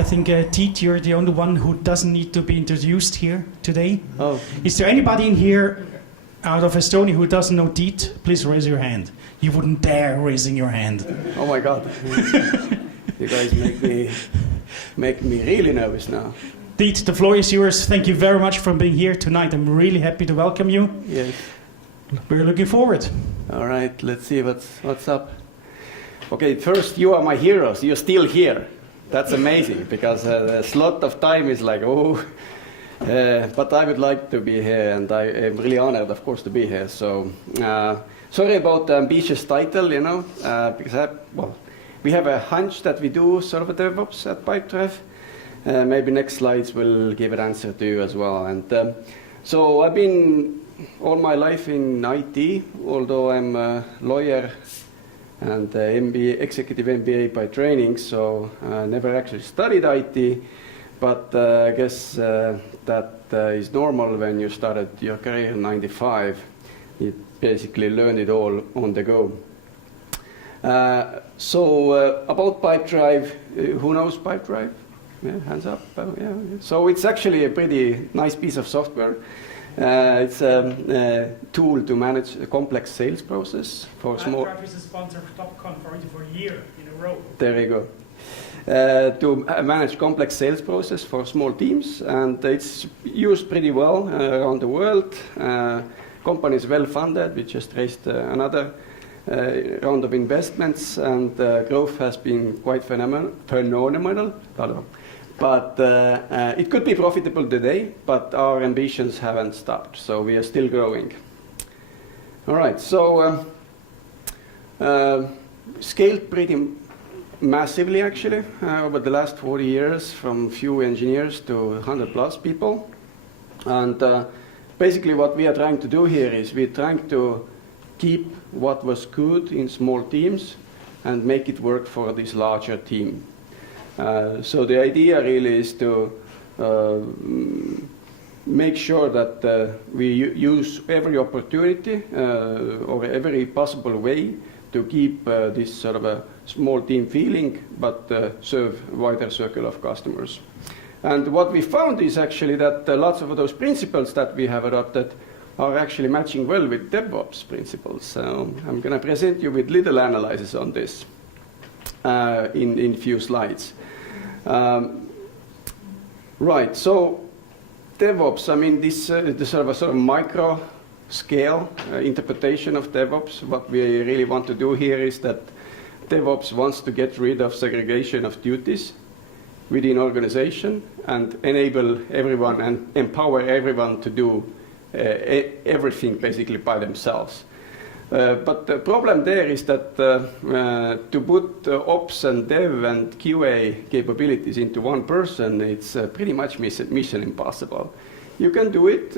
I think, Tiit, you're the only one who doesn't need to be introduced here today. Oh. Is there anybody in here out of Estonia who doesn't know Tiit? Please raise your hand. You wouldn't dare raising your hand. Oh my God. You guys make me really nervous now. Tiit, the floor is yours. Thank you very much for being here tonight. I'm really happy to welcome you. Yes. We're looking forward. All right, let's see what's up. Okay, first, you are my heroes. You're still here. That's amazing, because the slot of time is like, but I would like to be here, and I am really honored, of course, to be here. So, sorry about the ambitious title, because we have a hunch that we do sort of a DevOps at Pipedrive. Maybe next slides will give an answer to you as well. And so I've been all my life in IT, although I'm a lawyer and executive MBA by training, so never actually studied IT, but I guess that is normal when you started your career in '95. You basically learned it all on the go. About Pipedrive, who knows Pipedrive? Yeah, hands up. Yeah. So it's actually a pretty nice piece of software. It's a tool to manage a complex sales process for small. Pipedrive is a sponsor of TopCon for a year in a row. There you go. To manage complex sales process for small teams, and it's used pretty well around the world. Company is well funded. We just raised another round of investments, and growth has been quite phenomenal. But it could be profitable today, but our ambitions haven't stopped, so we are still growing. All right, so scaled pretty massively, actually, over the last 40 years, from few engineers to 100+ people. And basically what we are trying to do here is we're trying to keep what was good in small teams and make it work for this larger team. So the idea really is to make sure that we use every opportunity or every possible way to keep this sort of a small team feeling, but serve a wider circle of customers. And what we found is actually that lots of those principles that we have adopted are actually matching well with DevOps principles. So I'm going to present you with little analysis on this in few slides. Right, so DevOps, I mean, this sort of micro scale interpretation of DevOps. What we really want to do here is that DevOps wants to get rid of segregation of duties within organization and enable everyone and empower everyone to do everything basically by themselves. But the problem there is that to put ops and dev and QA capabilities into one person, it's pretty much mission impossible. You can do it,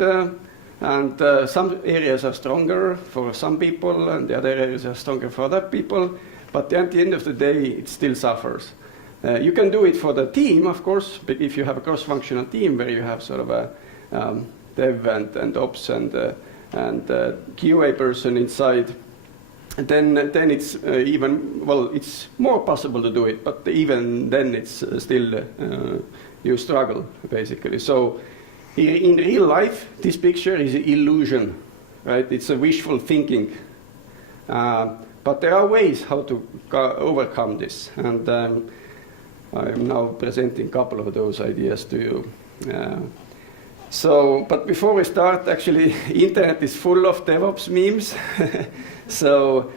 and some areas are stronger for some people, and the other areas are stronger for other people, but at the end of the day, it still suffers. You can do it for the team, of course, but if you have a cross-functional team where you have sort of a dev and ops and QA person inside, and then it's it's more possible to do it, but even then it's still you struggle basically. So in real life, this picture is an illusion, right? It's a wishful thinking, but there are ways how to overcome this, and I'm now presenting a couple of those ideas to you. But before we start, actually, internet is full of DevOps memes. So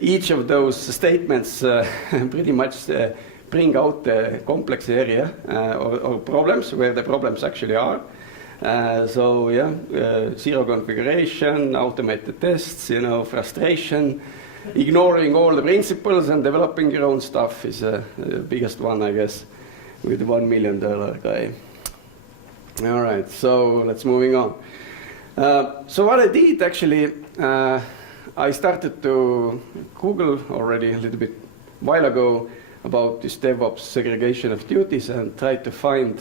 each of those statements pretty much bring out the complex area or problems, where the problems actually are. Zero configuration, automated tests, frustration, ignoring all the principles and developing your own stuff is the biggest one, I guess, with the $1 million guy. All right, so let's moving on. So what I did actually, I started to Google already a little bit while ago about this DevOps segregation of duties and tried to find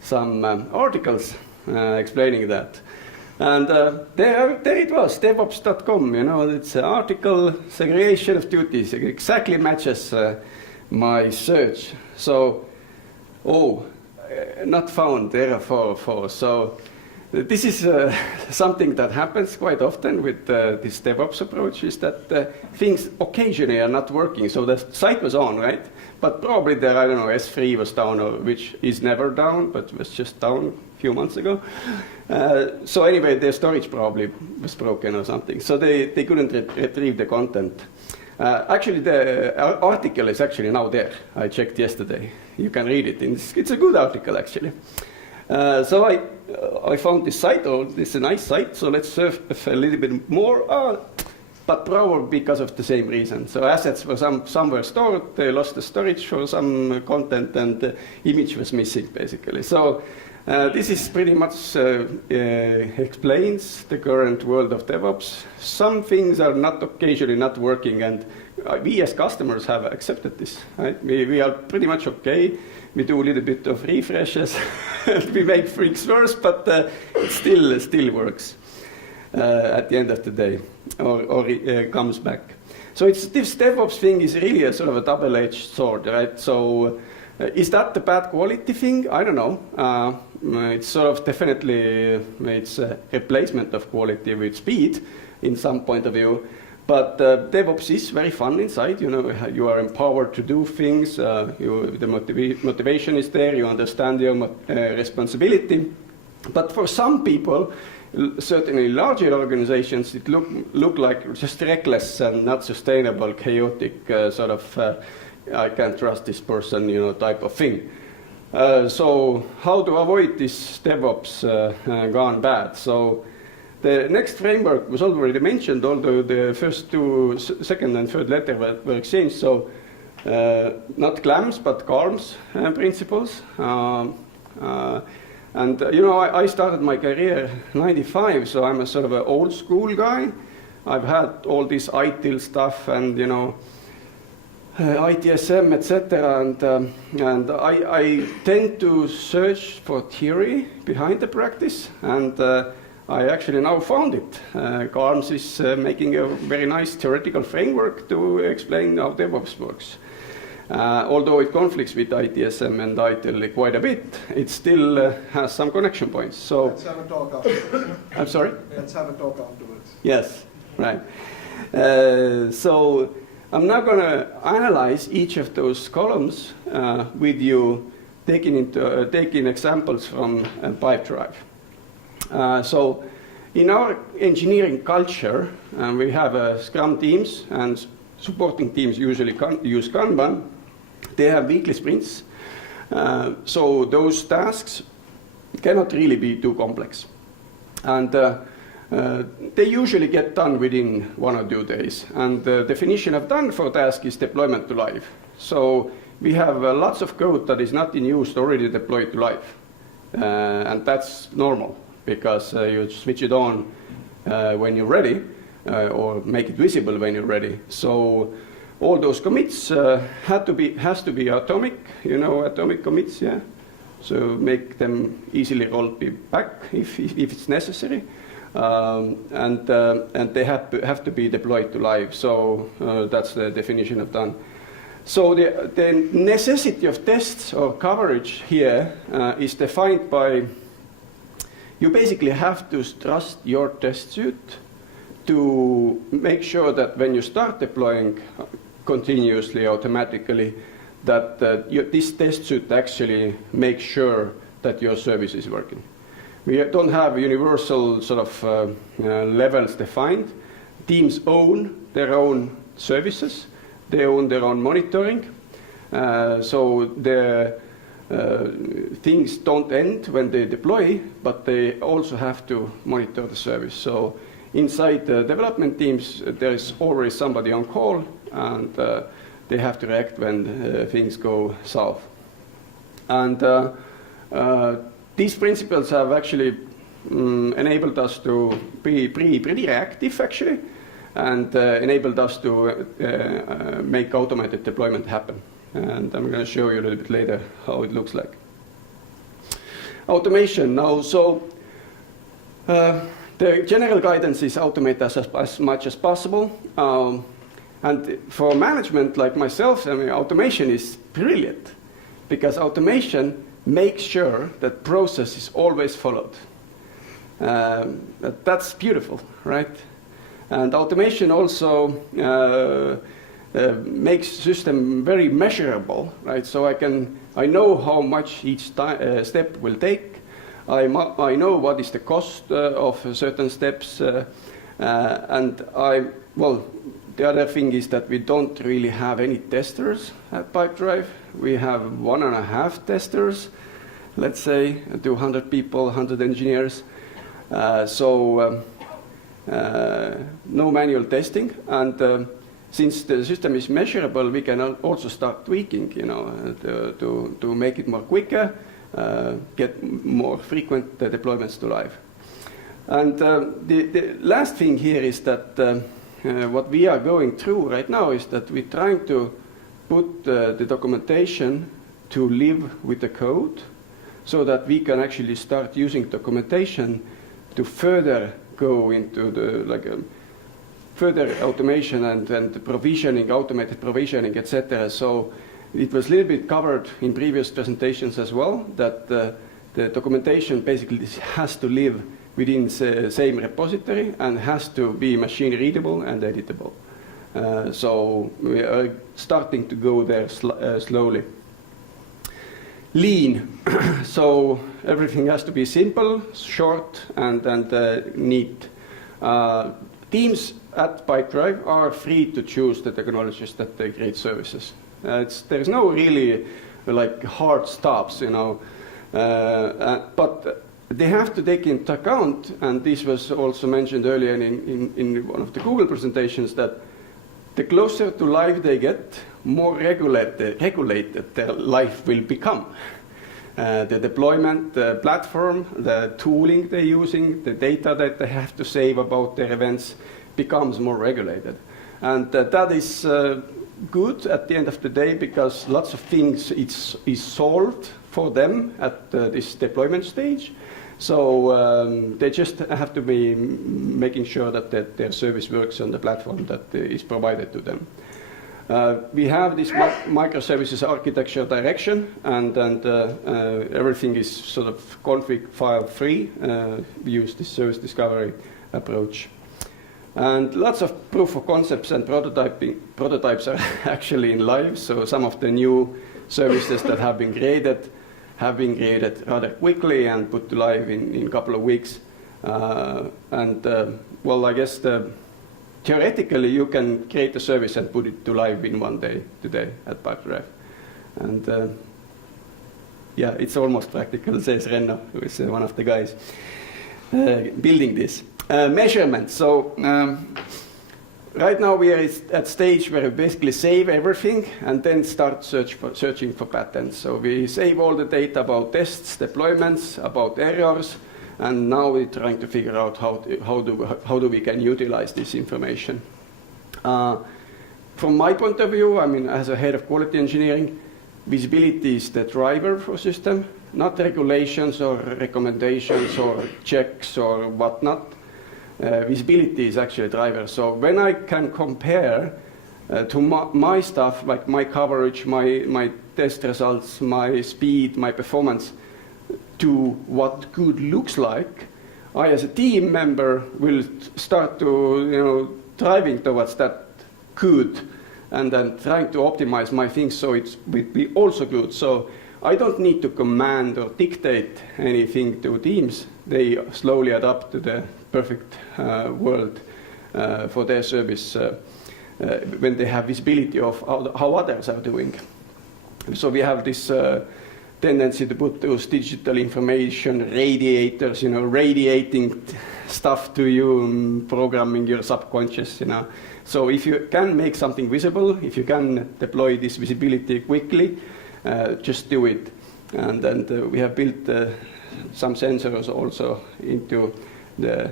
some articles explaining that. And there it was, devops.com, it's an article, segregation of duties. It exactly matches my search. So not found, error 404. So this is something that happens quite often with this DevOps approach, is that things occasionally are not working. So the site was on, right? But probably there, I don't know, S3 was down, or which is never down, but was just down a few months ago. So anyway, their storage probably was broken or something. So they couldn't retrieve the content. Actually, the article is actually now there. I checked yesterday. You can read it. It's a good article, actually. So I found this site. Oh, this is a nice site. So let's surf a little bit more. But probably because of the same reason. So assets were somewhere stored. They lost the storage for some content, and the image was missing, basically. So this is pretty much explains the current world of DevOps. Some things are occasionally not working, and we as customers have accepted this. Right? We are pretty much okay. We do a little bit of refreshes. We make things worse, but it still works at the end of the day, or comes back. So this DevOps thing is really a sort of a double-edged sword, right? So is that the bad quality thing? I don't know. It's sort of definitely it's a replacement of quality with speed in some point of view. But DevOps is very fun inside. You know, you are empowered to do things. The motivation is there. You understand your responsibility. But for some people, certainly larger organizations, it look like just reckless and not sustainable, chaotic sort of. I can't trust this person, you know, type of thing. So how to avoid this DevOps gone bad? So the next framework was already mentioned, although the first two, second and third letter were exchanged. So not CLAMS, but CALMS principles. And you know, I started my career in '95, so I'm a sort of an old school guy. I've had all this ITIL stuff and, you know, ITSM, etc. And I tend to search for theory behind the practice, and I actually now found it. CALMS is making a very nice theoretical framework to explain how DevOps works. Although it conflicts with ITSM and ITIL quite a bit, it still has some connection points. So let's have a talk afterwards. I'm sorry? Let's have a talk afterwards. Yes, right. So I'm now going to analyze each of those columns with you, taking examples from Pipedrive. So in our engineering culture, we have Scrum teams, and supporting teams usually use Kanban. They have weekly sprints. So those tasks cannot really be too complex. And they usually get done within 1 or 2 days. And the definition of done for task is deployment to live. So we have lots of code that is not in use already deployed to live. And that's normal, because you switch it on when you're ready, or make it visible when you're ready. So all those commits has to be atomic, you know, atomic commits, yeah. So make them easily rolled back if it's necessary. And they have to be deployed to live. So that's the definition of done. So the necessity of tests or coverage here is defined by, you basically have to trust your test suite to make sure that when you start deploying continuously, automatically, that this test suite actually makes sure that your service is working. We don't have universal sort of levels defined. Teams own their own services. They own their own monitoring. So the things don't end when they deploy, but they also have to monitor the service. So inside the development teams, there is always somebody on call, and they have to react when things go south. And these principles have actually enabled us to be pretty reactive, actually, and enabled us to make automated deployment happen. And I'm going to show you a little bit later how it looks like. Automation now. So the general guidance is automate as much as possible. And for management like myself, I mean, automation is brilliant. because automation makes sure that process is always followed. That's beautiful, right? And automation also makes system very measurable, right? So I know how much each step will take. I know what is the cost of certain steps, and the other thing is that we don't really have any testers at Pipedrive. We have 1.5 testers, let's say, 200 people, 100 engineers. No manual testing, and since the system is measurable, we can also start tweaking, to make it more quicker, get more frequent deployments to live. And the last thing here is that what we are going through right now is that we're trying to put the documentation to live with the code, so that we can actually start using documentation to further go into the further automation and provisioning, automated provisioning, etc. So it was a little bit covered in previous presentations as well, that the documentation basically has to live within the same repository and has to be machine readable and editable. So we are starting to go there slowly. Lean, so everything has to be simple, short, and neat. Teams at Pipedrive are free to choose the technologies that they create services. There's no really hard stops, but they have to take into account, and this was also mentioned earlier in one of the Google presentations, that the closer to live they get, more regulated their life will become. The deployment, the platform, the tooling they're using, the data that they have to save about their events becomes more regulated. And that is good at the end of the day, because lots of things is solved for them at this deployment stage. So they just have to be making sure that their service works on the platform that is provided to them. We have this microservices architecture direction, and everything is sort of config file free. We use this service discovery approach. And lots of proof of concepts and prototypes are actually in live. So some of the new services that have been created rather quickly and put to live in a couple of weeks. Well, I guess theoretically you can create a service and put it to live in one day today at Pipedrive. And yeah, it's almost practical, says Renno, who is one of the guys building this. Measurement. So right now we are at stage where we basically save everything and then start searching for patterns. So we save all the data about tests, deployments, about errors, and now we're trying to figure out how do we can utilize this information. From my point of view, I mean, as a head of quality engineering, visibility is the driver for system, not regulations or recommendations or checks or whatnot. Visibility is actually a driver. So when I can compare to my stuff, like my coverage, my test results, my speed, my performance, to what good looks like, I as a team member will start to driving towards that good, and then trying to optimize my things so it will be also good. So I don't need to command or dictate anything to teams. They slowly adapt to the perfect world for their service when they have visibility of how others are doing. So we have this tendency to put those digital information radiators, radiating stuff to you, programming your subconscious, So if you can make something visible, if you can deploy this visibility quickly, just do it. And then we have built some sensors also into the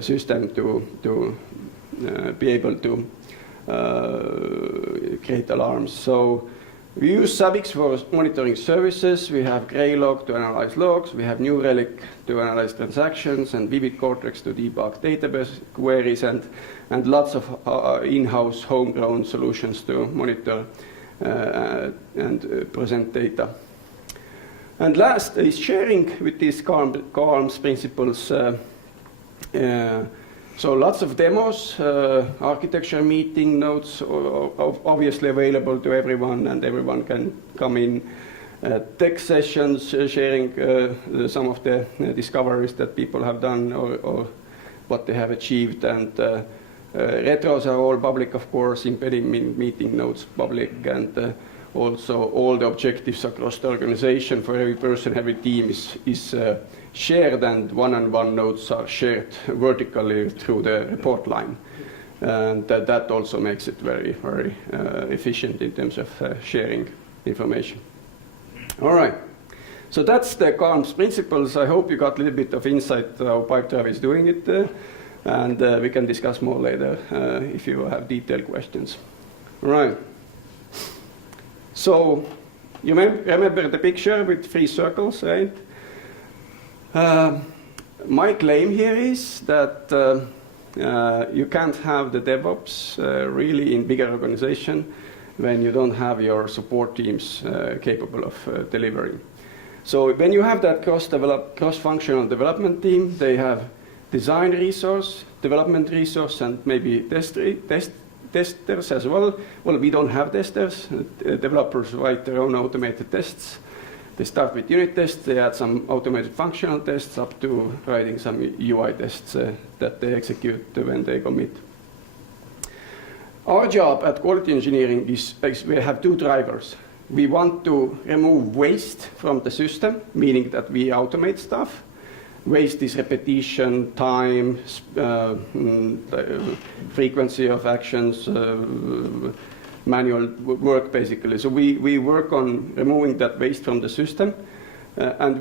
system to be able to create alarms. So we use Savix for monitoring services. We have Greylog to analyze logs. We have New Relic to analyze transactions, and Vivid Cortex to debug database queries, and lots of in-house homegrown solutions to monitor and present data. And last is sharing with these CALMS principles. So lots of demos, architecture meeting notes are obviously available to everyone, and everyone can come in. Tech sessions, sharing some of the discoveries that people have done or what they have achieved, and retros are all public, of course, embedding meeting notes public, and also all the objectives across the organization for every person, every team is shared, and one-on-one notes are shared vertically through the report line. And that also makes it very, very efficient in terms of sharing information. All right, so that's the CALMS principles. I hope you got a little bit of insight how Pipedrive is doing it, and we can discuss more later if you have detailed questions. All right. So you remember the picture with 3 circles, right? My claim here is that you can't have the DevOps really in bigger organization when you don't have your support teams capable of delivering. So when you have that cross-functional development team, they have design resource, development resource, and maybe testers as well. Well, we don't have testers. Developers write their own automated tests. They start with unit tests, they add some automated functional tests up to writing some UI tests that they execute when they commit. Our job at quality engineering is we have 2 drivers. We want to remove waste from the system, meaning that we automate stuff. Waste is repetition, time, frequency of actions, manual work, basically. So we work on removing that waste from the system. And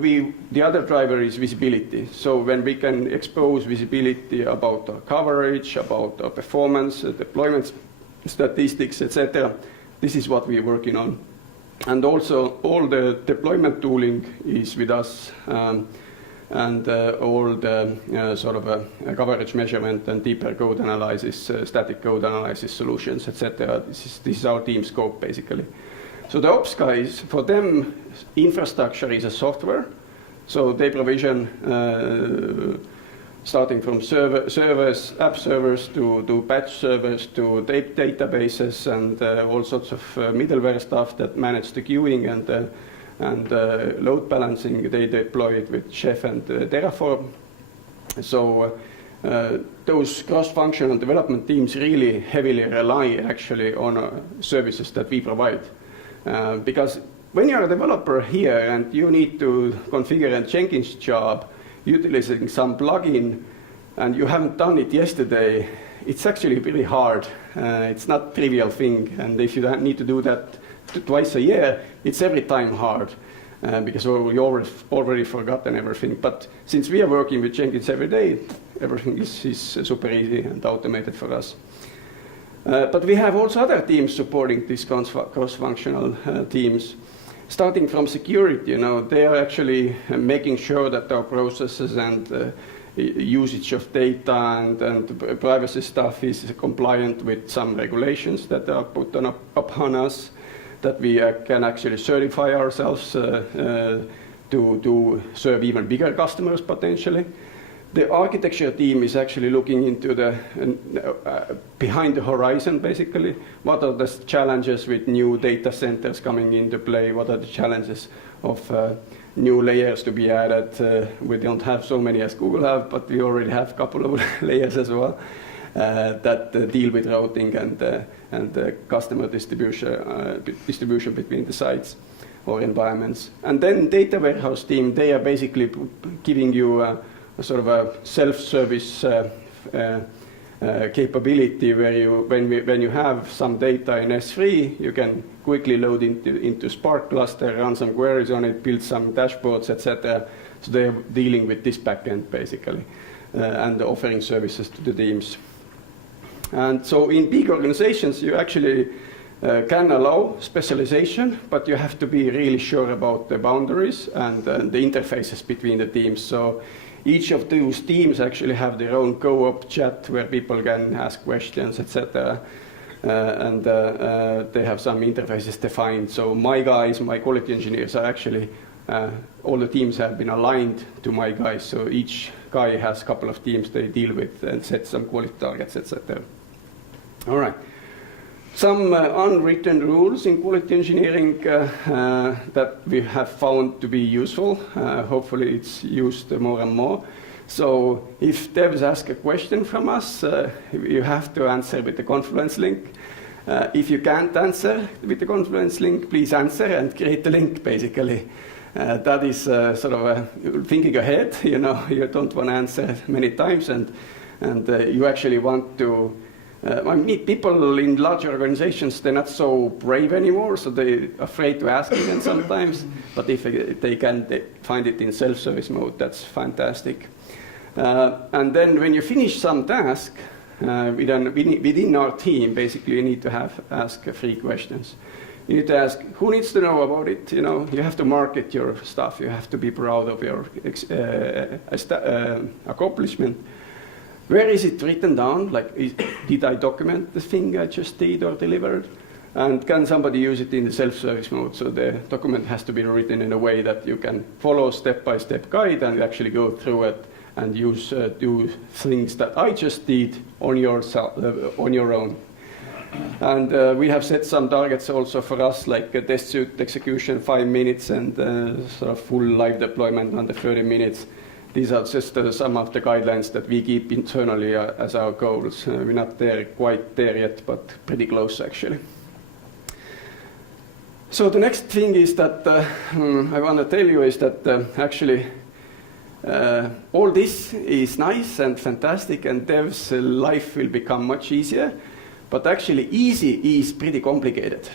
the other driver is visibility. So when we can expose visibility about our coverage, about our performance, deployment statistics, etc., this is what we're working on. And also all the deployment tooling is with us, and all the sort of coverage measurement and deeper code analysis, static code analysis solutions, etc. This is our team scope, basically. So the ops guys, for them, infrastructure is a software. So they provision starting from servers, app servers, to batch servers, to databases, and all sorts of middleware stuff that manage the queuing and load balancing. They deploy it with Chef and Terraform. So those cross-functional development teams really heavily rely actually on services that we provide. Because when you're a developer here and you need to configure a Jenkins job utilizing some plugin and you haven't done it yesterday, it's actually really hard. It's not a trivial thing. And if you need to do that twice a year, it's every time hard because we already forgotten everything. But since we are working with Jenkins every day, everything is super easy and automated for us. But we have also other teams supporting these cross-functional teams. Starting from security, they are actually making sure that our processes and usage of data and privacy stuff is compliant with some regulations that are put upon us, that we can actually certify ourselves to serve even bigger customers potentially. The architecture team is actually looking into the behind the horizon, basically. What are the challenges with new data centers coming into play? What are the challenges of new layers to be added? We don't have so many as Google have, but we already have a couple of layers as well that deal with routing and customer distribution between the sites or environments. And then data warehouse team, they are basically giving you a sort of a self-service capability where when you have some data in S3, you can quickly load into Spark cluster, run some queries on it, build some dashboards, etc. So they're dealing with this backend basically and offering services to the teams. And so in big organizations, you actually can allow specialization, but you have to be really sure about the boundaries and the interfaces between the teams. So each of those teams actually have their own co-op chat where people can ask questions, etc. and they have some interfaces defined. So my guys, my quality engineers are actually, all the teams have been aligned to my guys. So each guy has a couple of teams they deal with and set some quality targets, etc. All right. Some unwritten rules in quality engineering that we have found to be useful. Hopefully it's used more and more. So if devs ask a question from us, you have to answer with the Confluence link. If you can't answer with the Confluence link, please answer and create the link, basically. That is sort of thinking ahead, you know, you don't want to answer many times, and you actually want to, I meet people in large organizations, they're not so brave anymore, so they're afraid to ask again sometimes, but if they can find it in self-service mode, that's fantastic. And then when you finish some task, within our team, basically you need to ask 3 questions. You need to ask, who needs to know about it? You know, you have to market your stuff. You have to be proud of your accomplishment. Where is it written down? Like, did I document the thing I just did or delivered? And can somebody use it in the self-service mode? So the document has to be written in a way that you can follow step-by-step guide and actually go through it and do things that I just did on your own. And we have set some targets also for us, like a test suite execution 5 minutes and sort of full live deployment under 30 minutes. These are just some of the guidelines that we keep internally as our goals. We're not quite there yet, but pretty close actually. So the next thing is that I want to tell you is that actually all this is nice and fantastic, and devs' life will become much easier. But actually, easy is pretty complicated.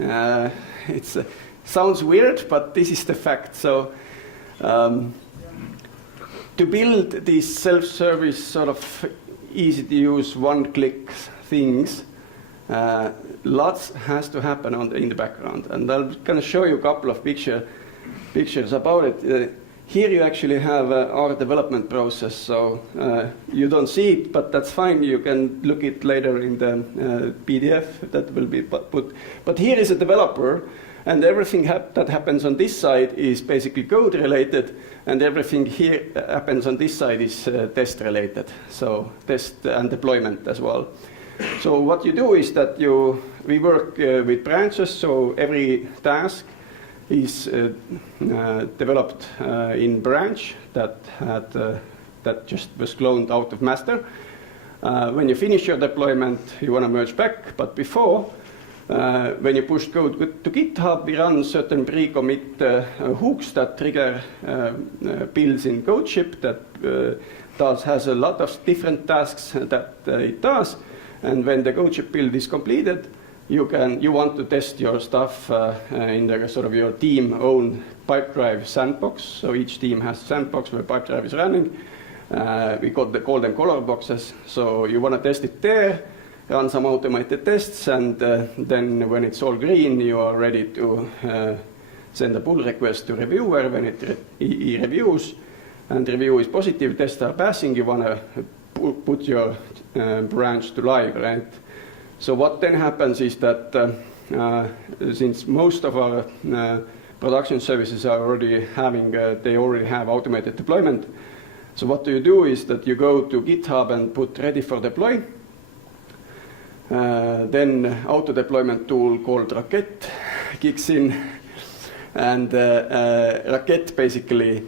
It sounds weird, but this is the fact. So, to build these self-service sort of easy-to-use, one-click things, lots has to happen in the background. And I'm going to show you a couple of pictures about it. Here you actually have our development process, so you don't see it, but that's fine. You can look it later in the PDF that will be put. But here is a developer, and everything that happens on this side is basically code related, and everything here happens on this side is test related, so test and deployment as well. So what you do is that we work with branches, so every task is developed in branch that just was cloned out of master. When you finish your deployment, you want to merge back, but before, when you push code to GitHub, we run certain pre-commit hooks that trigger builds in CodeShip that has a lot of different tasks that it does, and when the CodeShip build is completed, you want to test your stuff in the sort of your team own Pipedrive sandbox. So each team has a sandbox where Pipedrive is running. We call them color boxes. So you want to test it there, run some automated tests, and then when it's all green, you are ready to send a pull request to reviewer. When it reviews and review is positive, tests are passing, you want to put your branch to live, right? So what then happens is that since most of our production services are already they already have automated deployment. So what you do is that you go to GitHub and put ready for deploy. Then auto deployment tool called Racket kicks in, and Racket basically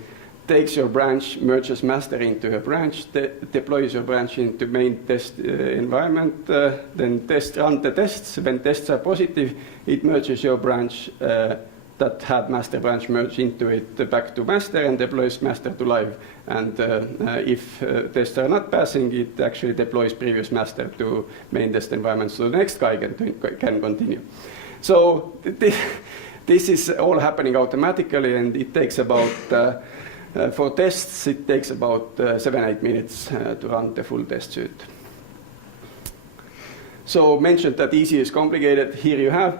takes your branch, merges master into a branch, deploys your branch into main test environment, then run the tests. When tests are positive, it merges your branch that had master branch merged into it back to master and deploys master to live. And if tests are not passing, it actually deploys previous master to main test environment, so the next guy can continue. So this is all happening automatically, and it takes about for tests, it takes about 7-8 minutes to run the full test suite. So mentioned that easy is complicated. Here you have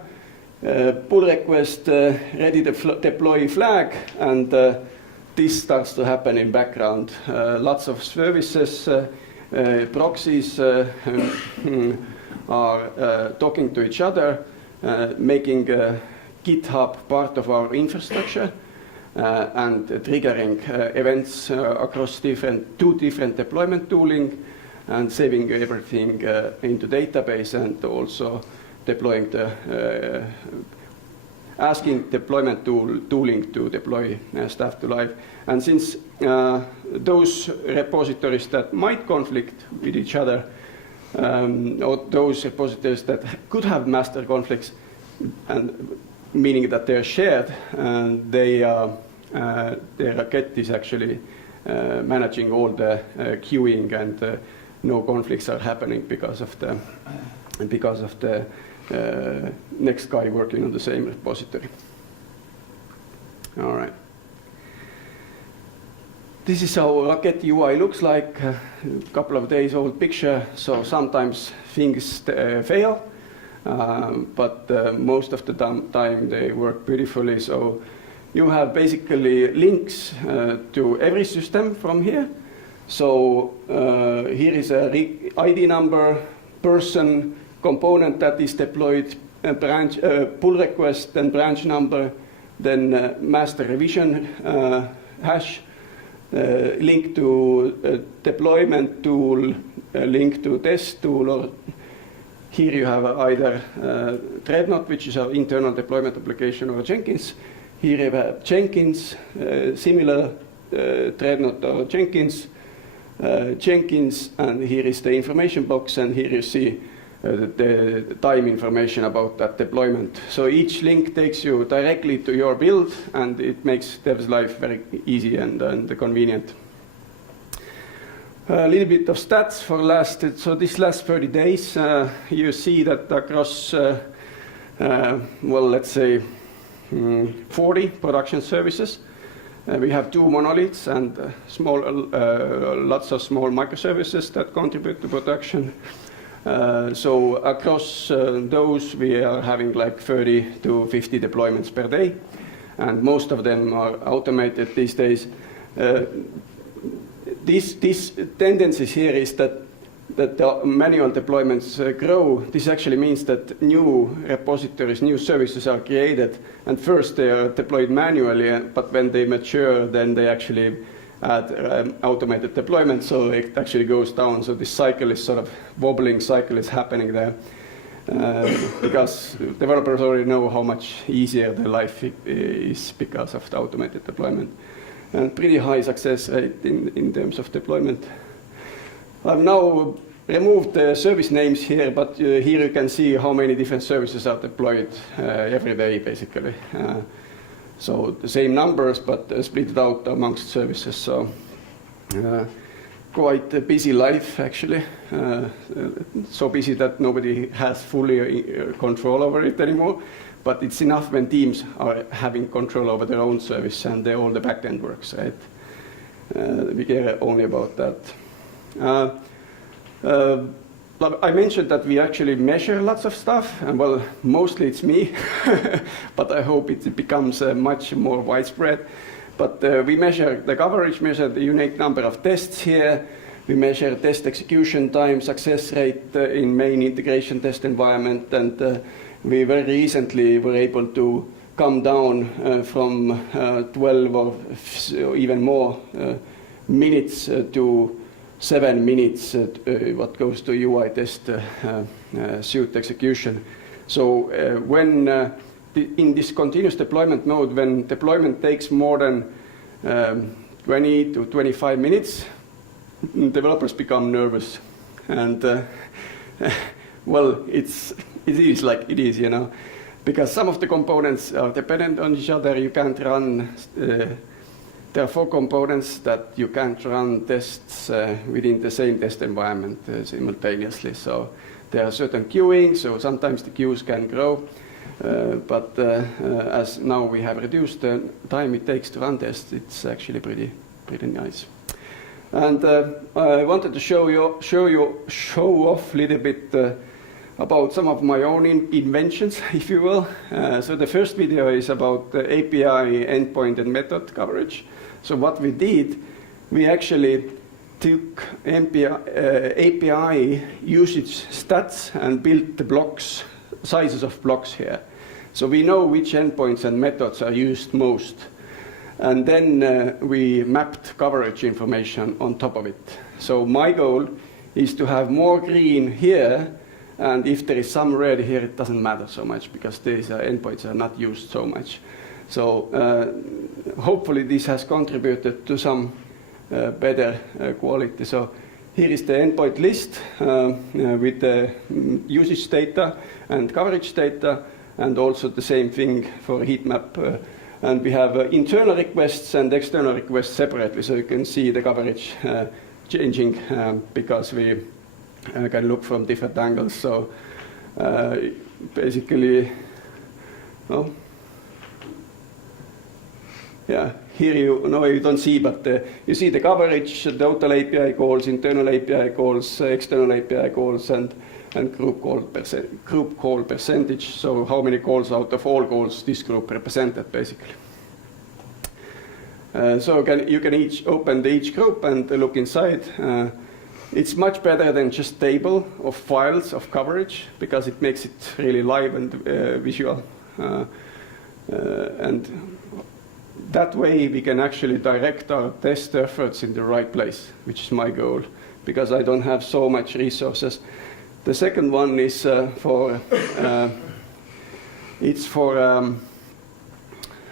pull request, ready to deploy flag, and this starts to happen in background. Lots of services, proxies are talking to each other, making GitHub part of our infrastructure, and triggering events across two different deployment tooling, and saving everything into database, and also deploying asking deployment tooling to deploy stuff to live. And since those repositories that might conflict with each other, or those repositories that could have master conflicts, and meaning that they're shared, their Racket is actually managing all the queuing, and no conflicts are happening because of the next guy working on the same repository. All right. This is how Racket UI looks like. A couple of days old picture, so sometimes things fail, but most of the time they work beautifully. So you have basically links to every system from here. So here is a ID number, person, component that is deployed, branch, pull request, then branch number, then master revision hash, link to deployment tool, link to test tool, or here you have either Dreadnought, which is our internal deployment application, or Jenkins. Here you have Jenkins, similar Dreadnought or Jenkins, and here is the information box, and here you see the time information about that deployment. So each link takes you directly to your build, and it makes dev's life very easy and convenient. A little bit of stats for this last 30 days. You see that across, well, let's say 40 production services. We have 2 monoliths and lots of small microservices that contribute to production. So across those, we are having like 30 to 50 deployments per day, and most of them are automated these days. These tendencies here is that the manual deployments grow. This actually means that new repositories, new services are created, and first they are deployed manually, but when they mature, then they actually add automated deployment, so it actually goes down. So this cycle is sort of wobbling cycle is happening there, because developers already know how much easier their life is because of the automated deployment, and pretty high success rate in terms of deployment. I've now removed the service names here, but here you can see how many different services are deployed every day, basically. So the same numbers, but split out amongst services. So quite a busy life, actually. So busy that nobody has fully control over it anymore. But it's enough when teams are having control over their own service and all the backend works, right? We care only about that. I mentioned that we actually measure lots of stuff, and well, mostly it's me, but I hope it becomes much more widespread. But we measure the coverage, measure the unique number of tests here. We measure test execution time, success rate in main integration test environment, and we very recently were able to come down from 12 or even more minutes to 7 minutes what goes to UI test suite execution. So when in this continuous deployment mode, when deployment takes more than 20 to 25 minutes, developers become nervous. And well, it is like it is, you know, because some of the components are dependent on each other. You can't run there are 4 components that you can't run tests within the same test environment simultaneously. So there are certain queuing, so sometimes the queues can grow. But as now we have reduced the time it takes to run tests, it's actually pretty nice. And I wanted to show off a little bit about some of my own inventions, if you will. So the first video is about API endpoint and method coverage. So what we did, we actually took API usage stats and built the blocks, sizes of blocks here. So we know which endpoints and methods are used most. And then we mapped coverage information on top of it. So my goal is to have more green here, and if there is some red here, it doesn't matter so much because these endpoints are not used so much. So hopefully this has contributed to some better quality. So here is the endpoint list with the usage data and coverage data, and also the same thing for heat map. And we have internal requests and external requests separately, so you can see the coverage changing because we can look from different angles. So basically, well, yeah, here you don't see, but you see the coverage, the total API calls, internal API calls, external API calls, and group call percentage. So how many calls out of all calls this group represented, basically. So you can each open each group and look inside. It's much better than just table of files of coverage because it makes it really live and visual. And that way we can actually direct our test efforts in the right place, which is my goal, because I don't have so much resources. The second one is for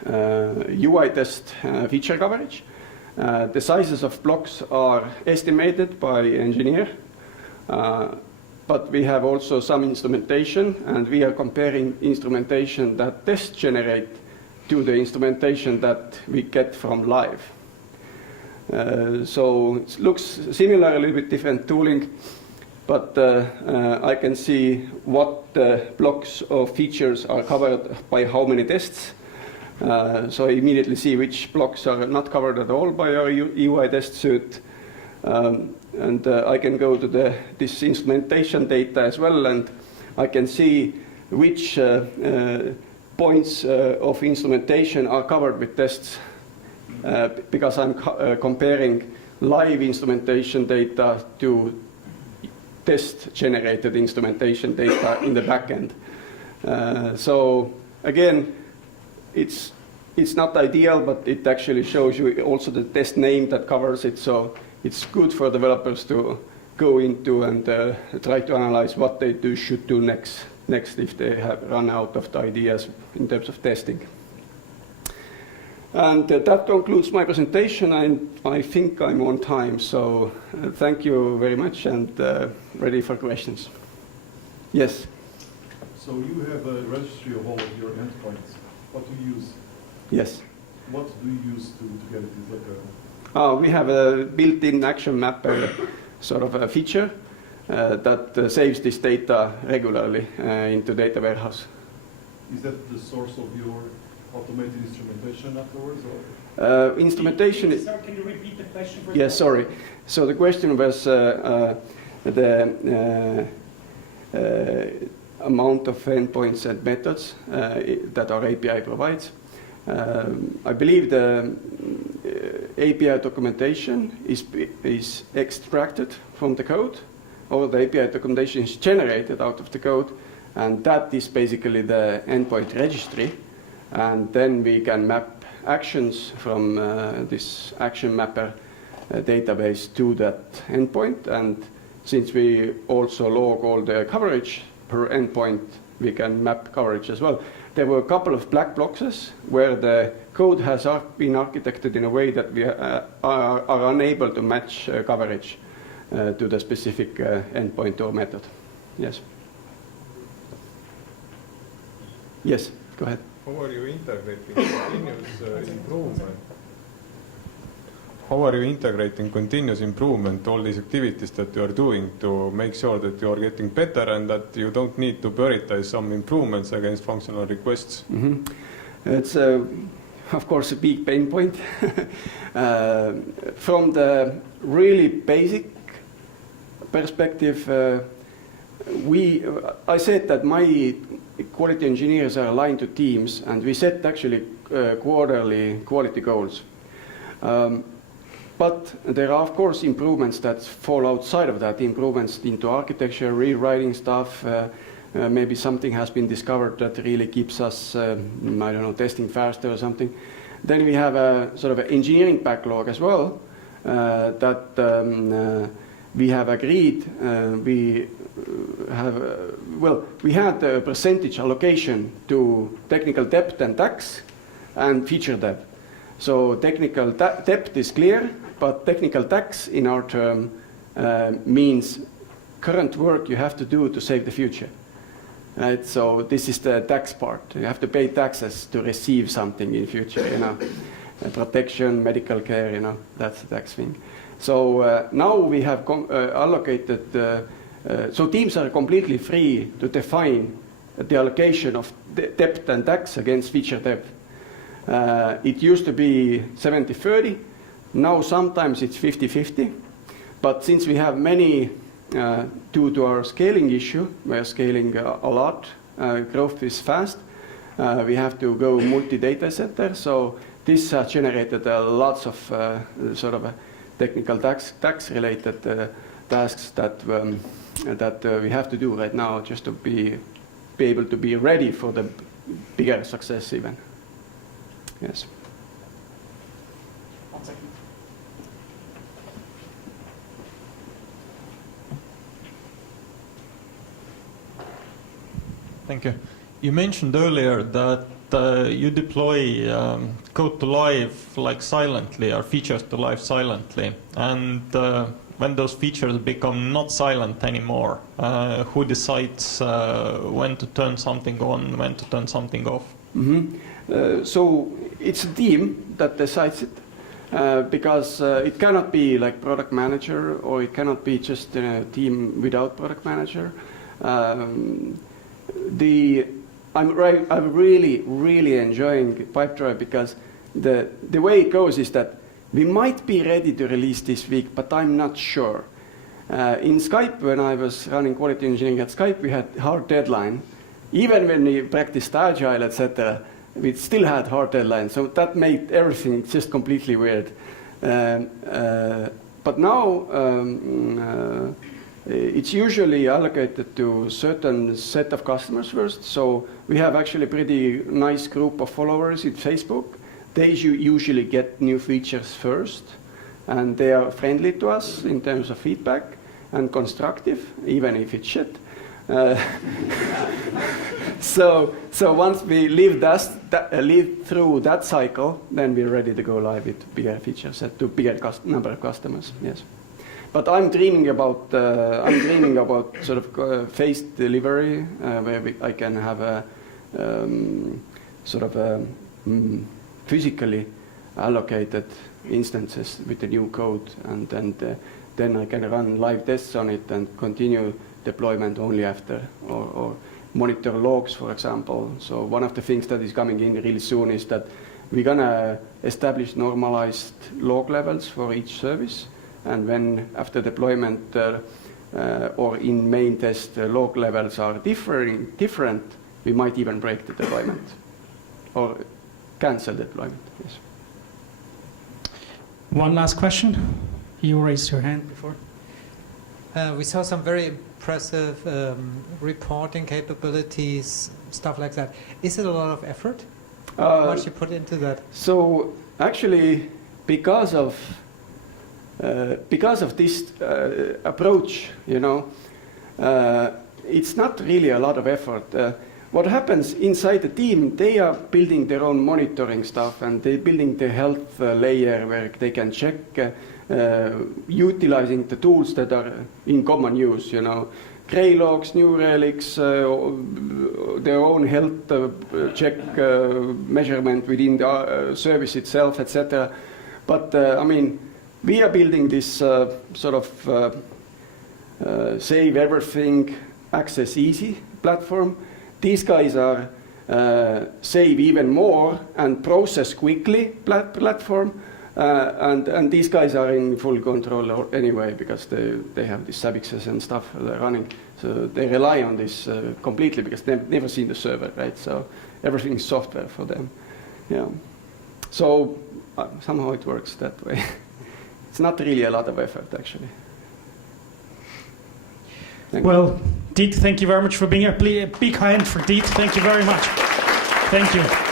UI test feature coverage. The sizes of blocks are estimated by engineer, but we have also some instrumentation, and we are comparing instrumentation that tests generate to the instrumentation that we get from live. So it looks similar, a little bit different tooling, but I can see what blocks of features are covered by how many tests. So I immediately see which blocks are not covered at all by our UI test suite. And I can go to this instrumentation data as well, and I can see which points of instrumentation are covered with tests, because I'm comparing live instrumentation data to test-generated instrumentation data in the backend. So again, it's not ideal, but it actually shows you also the test name that covers it. So it's good for developers to go into and try to analyze what they should do next if they have run out of the ideas in terms of testing. And that concludes my presentation, and I think I'm on time. So thank you very much, and ready for questions. Yes? So you have a registry of all of your endpoints. What do you use? Yes. What do you use to get it? Is like we have a built-in action mapper sort of a feature that saves this data regularly into data warehouse. Is that the source of your automated instrumentation afterwards? Or? Instrumentation. Sir, can you repeat the question? Yes, sorry. So the question was the amount of endpoints and methods that our API provides. I believe the API documentation is extracted from the code, or the API documentation is generated out of the code, and that is basically the endpoint registry. And then we can map actions from this action mapper database to that endpoint. And since we also log all the coverage per endpoint, we can map coverage as well. There were a couple of black boxes where the code has been architected in a way that we are unable to match coverage to the specific endpoint or method. Yes? Yes, go ahead. How are you integrating continuous improvement? How are you integrating continuous improvement, all these activities that you are doing to make sure that you are getting better and that you don't need to prioritize some improvements against functional requests? Mm-hmm. It's, of course, a big pain point. From the really basic perspective, I said that my quality engineers are aligned to teams, and we set actually quarterly quality goals. But there are, of course, improvements that fall outside of that, improvements into architecture, rewriting stuff. Maybe something has been discovered that really keeps us, I don't know, testing faster or something. Then we have a sort of an engineering backlog as well that we have agreed. We had a percentage allocation to technical depth and tax and feature depth. So technical depth is clear, but technical tax in our term means current work you have to do to save the future. Right? So this is the tax part. You have to pay taxes to receive something in future, you know, protection, medical care, you know, that's the tax thing. So now we have allocated, so teams are completely free to define the allocation of depth and tax against feature depth. It used to be 70-30, now sometimes it's 50-50, but since we have many, due to our scaling issue, we are scaling a lot, growth is fast, we have to go multi-data center, so this has generated lots of sort of technical tax-related tasks that we have to do right now just to be able to be ready for the bigger success even. Yes. 1 second. Thank you. You mentioned earlier that you deploy code to live like silently, or features to live silently, and when those features become not silent anymore, who decides when to turn something on, when to turn something off? Mm-hmm. So it's a team that decides it, because it cannot be like product manager, or it cannot be just a team without product manager. I'm really enjoying Pipedrive because the way it goes is that we might be ready to release this week, but I'm not sure. In Skype, when I was running quality engineering at Skype, we had hard deadline. Even when we practiced agile, etc., we still had hard deadline. So that made everything just completely weird. But now it's usually allocated to a certain set of customers first. So we have actually a pretty nice group of followers in Facebook. They usually get new features first, and they are friendly to us in terms of feedback and constructive, even if it's shit. So once we live through that cycle, then we're ready to go live with bigger features to bigger number of customers. Yes. But I'm dreaming about sort of phased delivery, where I can have a sort of physically allocated instances with the new code, and then I can run live tests on it and continue deployment only after, or monitor logs, for example. So one of the things that is coming in really soon is that we're gonna establish normalized log levels for each service. And when after deployment or in main test log levels are different, we might even break the deployment or cancel deployment. Yes. One last question. You raised your hand before. We saw some very impressive reporting capabilities, stuff like that. Is it a lot of effort? How much you put into that? So actually, because of this approach, you know, it's not really a lot of effort. What happens inside the team, they are building their own monitoring stuff, and they're building the health layer where they can check, utilizing the tools that are in common use, you know, Gray logs, New Relics, their own health check measurement within the service itself, etc. But I mean, we are building this sort of save everything, access easy platform. These guys are save even more and process quickly platform. And these guys are in full control anyway, because they have these Sabixes and stuff running. So they rely on this completely, because they've never seen the server, right? So everything is software for them. Yeah. So somehow it works that way. It's not really a lot of effort, actually. Well, Tiit, thank you very much for being here. A big hand for Tiit. Thank you very much. Thank you.